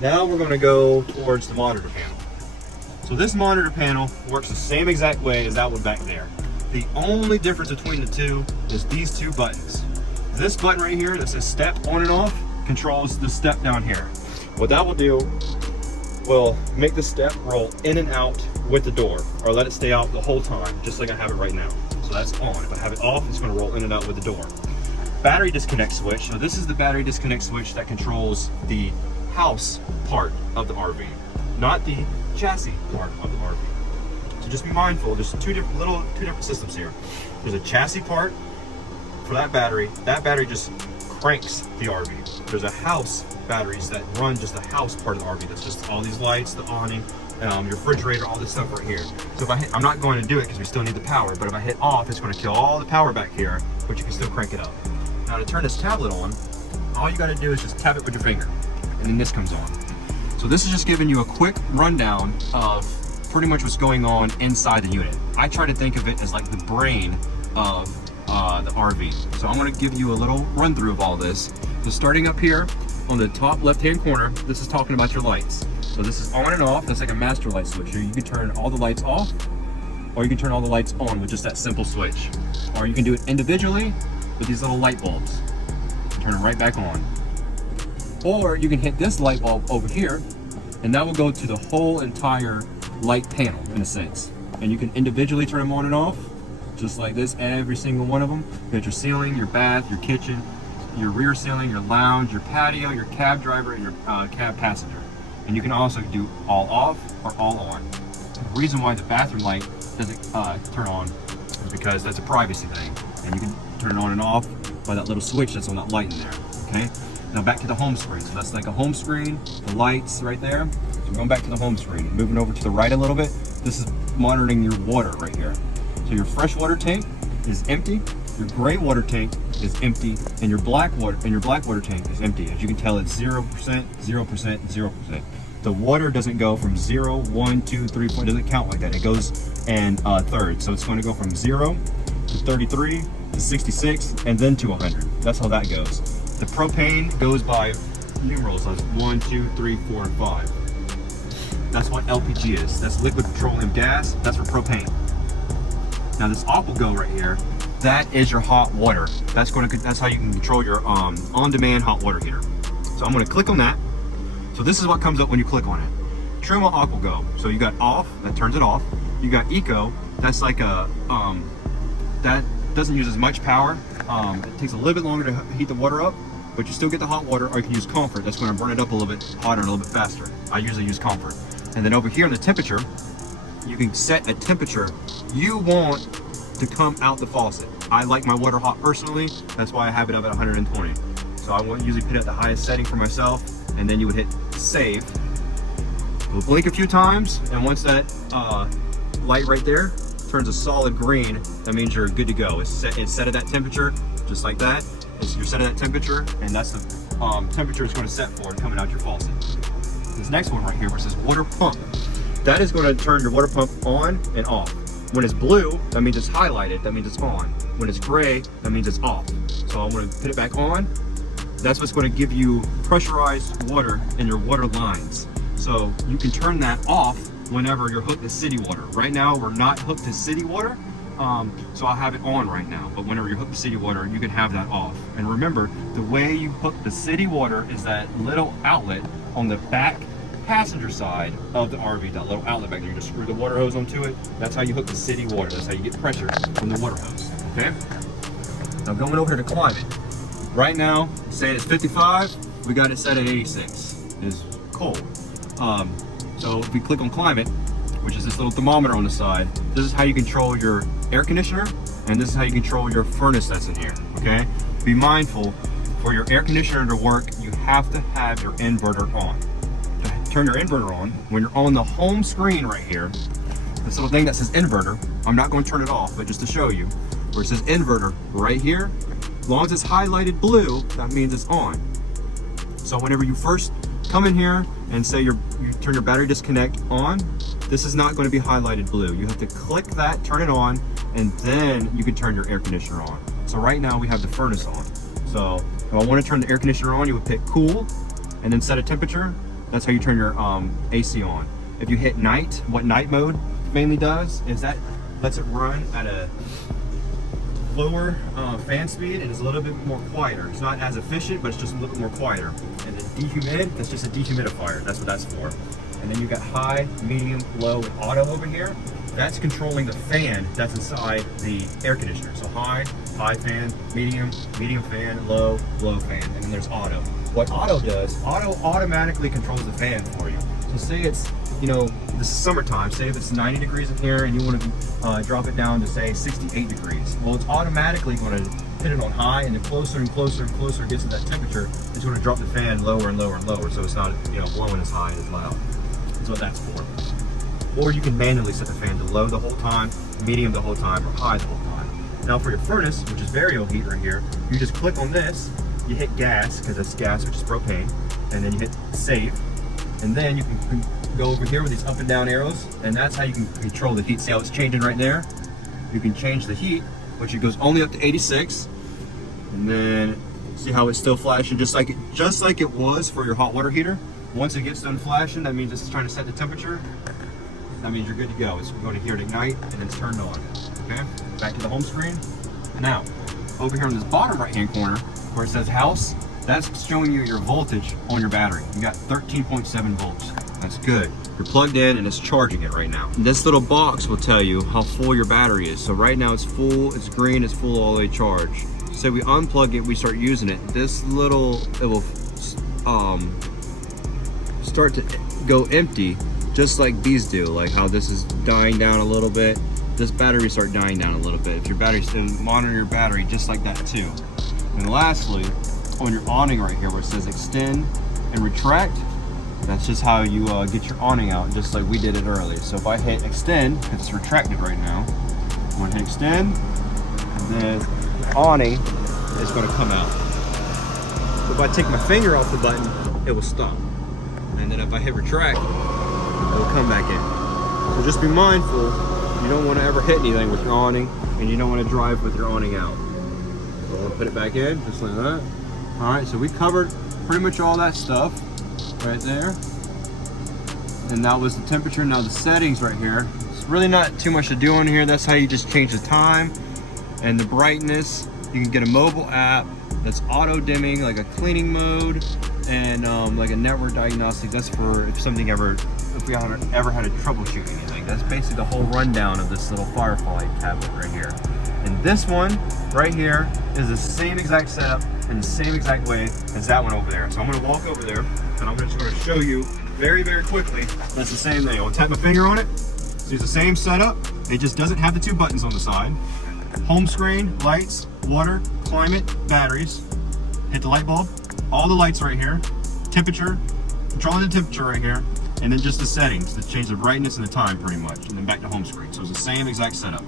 Now we're going to go towards the monitor panel. So this monitor panel works the same exact way as that one back there. The only difference between the two is these two buttons. This button right here that says step on and off controls the step down here. What that will do will make the step roll in and out with the door, or let it stay out the whole time, just like I have it right now. So that's on. If I have it off, it's going to roll in and out with the door. Battery disconnect switch. So this is the battery disconnect switch that controls the house part of the RV, not the chassis part of the RV. So just be mindful, there's two different systems here. There's a chassis part for that battery. That battery just cranks the RV. There's a house batteries that run just the house part of the RV. That's just all these lights, the awning, your refrigerator, all this stuff right here. So if I hit, I'm not going to do it because we still need the power, but if I hit off, it's going to kill all the power back here, but you can still crank it up. Now to turn this tablet on, all you got to do is just tap it with your finger, and then this comes on. So this is just giving you a quick rundown of pretty much what's going on inside the unit. I try to think of it as like the brain of the RV. So I'm going to give you a little run through of all this. So starting up here on the top left hand corner, this is talking about your lights. So this is on and off. That's like a master light switch. You can turn all the lights off, or you can turn all the lights on with just that simple switch. Or you can do it individually with these little light bulbs. Turn them right back on. Or you can hit this light bulb over here, and that will go to the whole entire light panel in a sense. And you can individually turn them on and off, just like this, every single one of them. You got your ceiling, your bath, your kitchen, your rear ceiling, your lounge, your patio, your cab driver, and your cab passenger. And you can also do all off or all on. The reason why the bathroom light doesn't turn on is because that's a privacy thing. And you can turn it on and off by that little switch that's on that light in there, okay? Now back to the home screen. So that's like a home screen, the lights right there. So we're going back to the home screen. Moving over to the right a little bit, this is monitoring your water right here. So your fresh water tank is empty, your gray water tank is empty, and your black water tank is empty. As you can tell, it's 0%, 0%, 0%. The water doesn't go from 0, 1, 2, 3, 4, it doesn't count like that. It goes in thirds. So it's going to go from 0 to 33 to 66 and then to 100. That's how that goes. The propane goes by numerals, as 1, 2, 3, 4, and 5. That's what LPG is. That's liquid petroleum gas. That's for propane. Now this AquaGo right here, that is your hot water. That's how you can control your on-demand hot water heater. So I'm going to click on that. So this is what comes up when you click on it. Truma AquaGo. So you got off, that turns it off. You got Eco, that's like a that doesn't use as much power. It takes a little bit longer to heat the water up, but you still get the hot water. Or you can use Comfort. That's going to burn it up a little bit hotter and a little bit faster. I usually use Comfort. And then over here in the temperature, you can set a temperature you want to come out the faucet. I like my water hot personally. That's why I have it up at 120. So I will usually put it at the highest setting for myself, and then you would hit save. We'll blink a few times, and once that light right there turns a solid green, that means you're good to go. It's set at that temperature, just like that. You're set at that temperature, and that's the temperature it's going to set for coming out your faucet. This next one right here, where it says water pump, that is going to turn your water pump on and off. When it's blue, that means it's highlighted, that means it's on. When it's gray, that means it's off. So I'm going to put it back on. That's what's going to give you pressurized water in your water lines. So you can turn that off whenever you're hooked to city water. Right now, we're not hooked to city water, so I'll have it on right now. But whenever you're hooked to city water, you can have that off. And remember, the way you hook the city water is that little outlet on the back passenger side of the RV, that little outlet back there. You just screw the water hose onto it. That's how you hook the city water. That's how you get pressure from the water hose, okay? Now going over here to climate. Right now, say it's 55, we got it set at 86. It's cold. So if we click on climate, which is this little thermometer on the side, this is how you control your air conditioner, and this is how you control your furnace that's in here, okay? Be mindful, for your air conditioner to work, you have to have your inverter on. To turn your inverter on, when you're on the home screen right here, this little thing that says inverter, I'm not going to turn it off, but just to show you, where it says inverter right here, as long as it's highlighted blue, that means it's on. So whenever you first come in here and say you turn your battery disconnect on, this is not going to be highlighted blue. You have to click that, turn it on, and then you can turn your air conditioner on. So right now we have the furnace on. So if I want to turn the air conditioner on, you would pick cool and then set a temperature. that's how you turn your AC on. If you hit night, what night mode mainly does is that lets it run at a lower fan speed and is a little bit more quieter. It's not as efficient, but it's just a little bit more quieter. And then dehumid, that's just a dehumidifier. That's what that's for. And then you got high, medium, low, and auto over here. That's controlling the fan that's inside the air conditioner. So high fan, medium fan, low fan, and then there's auto. What auto does, auto automatically controls the fan for you. So say it's, you know, this is summertime, say if it's 90 degrees in here and you want to drop it down to say 68 degrees. Well, it's automatically going to hit it on high, and the closer and closer and closer it gets to that temperature, it's going to drop the fan lower and lower and lower, so it's not, you know, blowing as high and as loud. That's what that's for. Or you can manually set the fan to low the whole time, medium the whole time, or high the whole time. Now for your furnace, which is variable heat right here, you just click on this, you hit gas, because it's gas, which is propane, and then you hit save, and then you can go over here with these up and down arrows, and that's how you can control the heat. See how it's changing right there? You can change the heat, which it goes only up to 86, and then see how it's still flashing just like it was for your hot water heater. Once it gets done flashing, that means it's trying to set the temperature. That means you're good to go. It's going to hear it ignite and it's turned on. Okay, back to the home screen. And now, over here in this bottom right hand corner where it says house, that's showing you your voltage on your battery. You got 13.7 volts. That's good. You're plugged in and it's charging it right now. This little box will tell you how full your battery is. So right now it's full, it's green, it's full all the way charged. So we unplug it, we start using it. This little, it will start to go empty, just like these do, like how this is dying down a little bit. This battery start dying down a little bit. If your battery's still, monitor your battery just like that too. And lastly, on your awning right here where it says extend and retract, that's just how you get your awning out, just like we did it earlier. So if I hit extend, because it's retracted right now, I'm gonna hit extend, and then the awning is gonna come out. So if I take my finger off the button, it will stop. And then if I hit retract, it will come back in. So just be mindful, you don't want to ever hit anything with your awning, and you don't want to drive with your awning out. So I'm gonna put it back in, just like that. All right, so we covered pretty much all that stuff right there. And that was the temperature. Now the settings right here. It's really not too much to do on here. That's how you just change the time and the brightness. You can get a mobile app that's auto dimming, like a cleaning mode, and like a network diagnostic. That's for if we ever had to troubleshoot anything. That's basically the whole rundown of this little Firefly tablet right here. And this one right here is the same exact setup in the same exact way as that one over there. So I'm gonna walk over there and I'm just gonna show you very, very quickly. That's the same thing. I'll tap my finger on it. So it's the same setup. It just doesn't have the two buttons on the side. Home screen, lights, water, climate, batteries. Hit the light bulb. All the lights right here. Temperature, controlling the temperature right here. And then just the settings to change the brightness and the time pretty much. And then back to home screen. So it's the same exact setup.